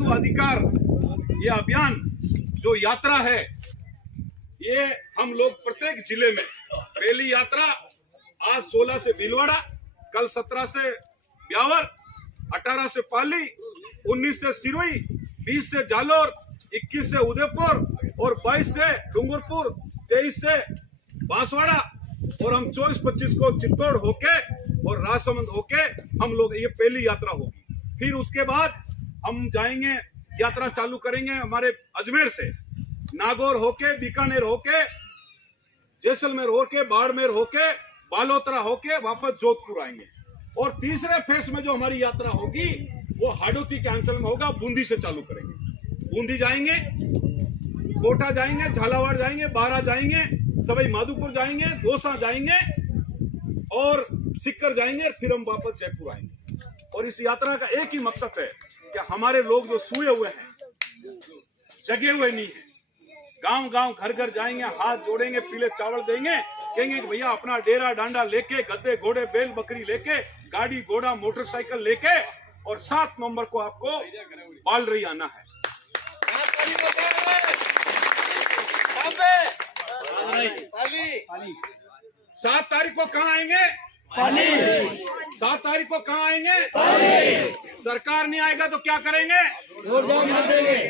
नागरिकत्व अधिकार ये अभियान जो यात्रा है, ये हम लोग प्रत्येक जिले में, पहली यात्रा आज 16 से भीलवाड़ा, कल 17 से ब्यावर, 18 से पाली, 19 से सिरोही, 20 से जालोर, 21 से उदयपुर और 22 से डूंगरपुर, 23 से बांसवाड़ा और हम 24-25 को चित्तौड़ होके और राजसमंद होके हम लोग, ये पहली यात्रा होगी। फिर उसके बाद हम जाएंगे, यात्रा चालू करेंगे हमारे अजमेर से, नागौर होके, बीकानेर होके, जैसलमेर होके, बाड़मेर होके, बालोतरा होके वापस जोधपुर आएंगे। और तीसरे फेस में जो हमारी यात्रा होगी वो हाडोती के अंचल में होगा, बूंदी से चालू करेंगे। बूंदी जाएंगे, कोटा जाएंगे, झालावाड़ जाएंगे, बारा जाएंगे, सवाई माधोपुर जाएंगे, दौसा जाएंगे और सिक्कर जाएंगे, फिर हम वापस जयपुर आएंगे। और इस यात्रा का एक ही मकसद है कि हमारे लोग जो सोए हुए हैं, जगे हुए नहीं है, गांव गांव घर घर जाएंगे, हाथ जोड़ेंगे, पीले चावल देंगे, कहेंगे कि भैया अपना डेरा डांडा लेके, गद्दे घोड़े बैल बकरी लेके, गाड़ी घोड़ा मोटरसाइकिल लेके, और 7 नवंबर को आपको बालरई आना है। 7 तारीख को कहाँ आएंगे? 7 तारीख को कहाँ आएंगे? सरकार नहीं आएगा तो क्या करेंगे?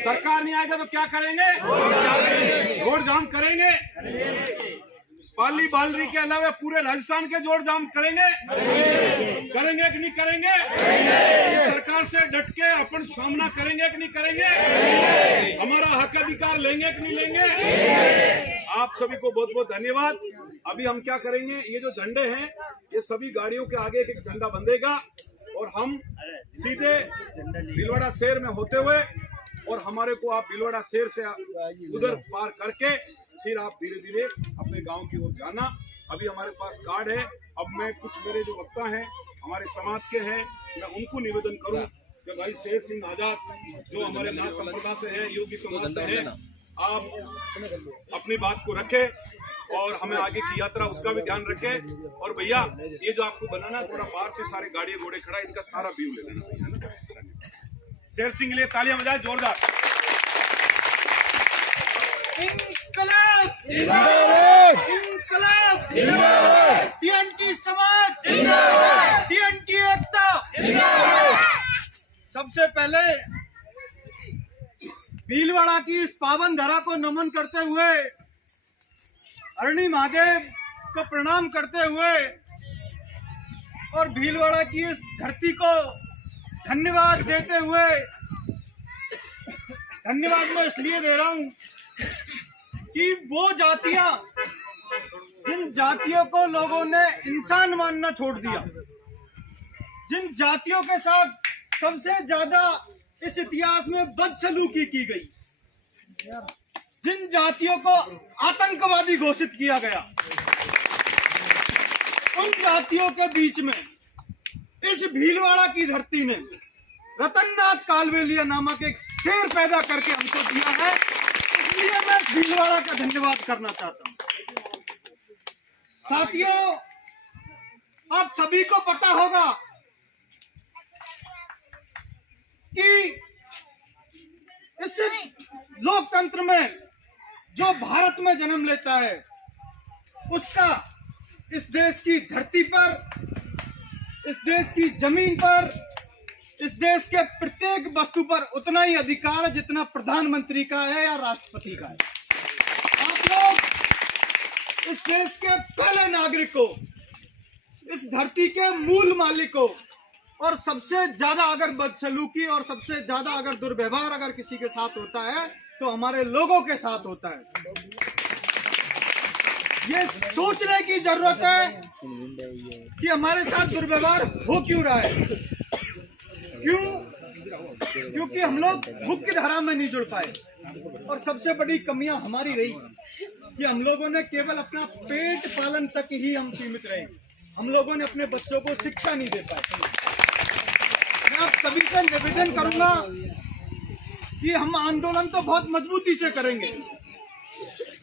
सरकार नहीं आएगा तो क्या करेंगे? रोड जाम करेंगे। पाली बालरी के अलावा पूरे राजस्थान के जोड़ जाम करेंगे कि नहीं करेंगे? सरकार से डट के अपन सामना करेंगे कि नहीं करेंगे? हमारा हक अधिकार लेंगे कि नहीं लेंगे? आप सभी को बहुत बहुत धन्यवाद। अभी हम क्या करेंगे, ये जो झंडे हैं ये सभी गाड़ियों के आगे एक झंडा बंधेगा और हम सीधे भीलवाड़ा शहर में होते हुए, और हमारे को आप भीलवाड़ा शहर से उधर पार करके फिर आप धीरे धीरे अपने गांव की ओर जाना। अभी हमारे पास कार्ड है। अब मैं कुछ मेरे जो वक्ता हैं हमारे समाज के हैं, मैं उनको निवेदन करूं कि भाई शेर सिंह आजाद जो हमारे नाथ संप्रदाय से है, योगी समाज से है, आप अपनी बात को रखें और हमें आगे की यात्रा उसका भी ध्यान रखें। और भैया ये जो आपको बनाना, थोड़ा बाहर से सारे गाड़ी घोड़े खड़ा, इनका सारा व्यू ले लेना भैया ना। शेर सिंह के लिए तालियां बजाएं जोरदार। इंकलाब जिंदाबाद, इंकलाब जिंदाबाद, टीएनटी समाज जिंदाबाद, टीएनटी एकता जिंदाबाद। सबसे पहले भीलवाड़ा की इस पावन धरा को नमन करते हुए, अरणी महादेव को प्रणाम करते हुए और भीलवाड़ा की इस धरती को धन्यवाद देते हुए, धन्यवाद मैं इसलिए दे रहा हूं कि वो जातियां, जिन जातियों को लोगों ने इंसान मानना छोड़ दिया, जिन जातियों के साथ सबसे ज्यादा इस इतिहास में बदसलूकी की गई, जिन जातियों को आतंकवादी घोषित किया गया, उन जातियों के बीच में इस भीलवाड़ा की धरती ने रतननाथ कालवेलिया नामक एक शेर पैदा करके हमको दिया है। इसलिए मैं भीलवाड़ा का धन्यवाद करना चाहता हूं। साथियों, आप सभी को पता होगा कि इस लोकतंत्र में जो भारत में जन्म लेता है, उसका इस देश की धरती पर, इस देश की जमीन पर, इस देश के प्रत्येक वस्तु पर उतना ही अधिकार है जितना प्रधानमंत्री का है या राष्ट्रपति का है। आप लोग इस देश के पहले नागरिक हो, इस धरती के मूल मालिक हो, और सबसे ज्यादा अगर बदसलूकी और सबसे ज्यादा अगर दुर्व्यवहार अगर किसी के साथ होता है तो हमारे लोगों के साथ होता है। ये सोचने की जरूरत है कि हमारे साथ दुर्व्यवहार हो क्यों रहा है। क्योंकि हम लोग मुख्य धारा में नहीं जुड़ पाए, और सबसे बड़ी कमियां हमारी रही कि हम लोगों ने केवल अपना पेट पालन तक ही हम सीमित रहे। हम लोगों ने अपने बच्चों को शिक्षा नहीं दे पाए। मैं आप सभी से निवेदन करूंगा कि हम आंदोलन तो बहुत मजबूती से करेंगे,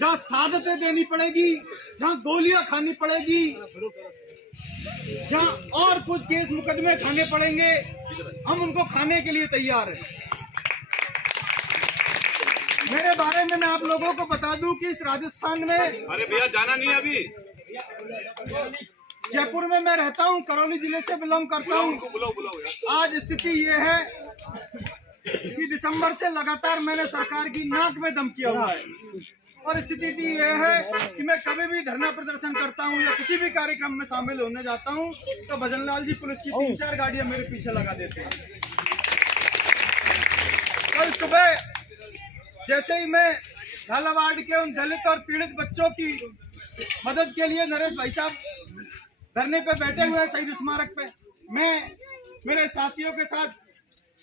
जहां शहादतें देनी पड़ेगी, जहां गोलियां खानी पड़ेगी, जहां और कुछ केस मुकदमे खाने पड़ेंगे, हम उनको खाने के लिए तैयार हैं। मेरे बारे में मैं आप लोगों को बता दूं कि इस राजस्थान में, अरे भैया जाना नहीं है अभी, जयपुर में मैं रहता हूं, करौली जिले से बिलोंग करता बुलाओ हूं। उनको, बुलाओ बुलाओ यार। आज स्थिति ये है कि दिसंबर से लगातार मैंने सरकार की नाक में दम किया हुआ है, और स्थिति ये है कि मैं कभी भी धरना प्रदर्शन करता हूं या किसी भी कार्यक्रम में शामिल होने जाता हूं तो भजनलाल जी पुलिस की 3-4 गाड़ियां मेरे पीछे लगा देते हैं। कल सुबह जैसे ही मैं झालावाड़ के उन दलित और पीड़ित बच्चों की मदद के लिए, नरेश भाई साहब धरने पे बैठे हुए हैं शहीद स्मारक पे, मैं मेरे साथियों के साथ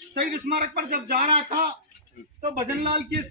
शहीद स्मारक पर जब जा रहा था तो भजनलाल की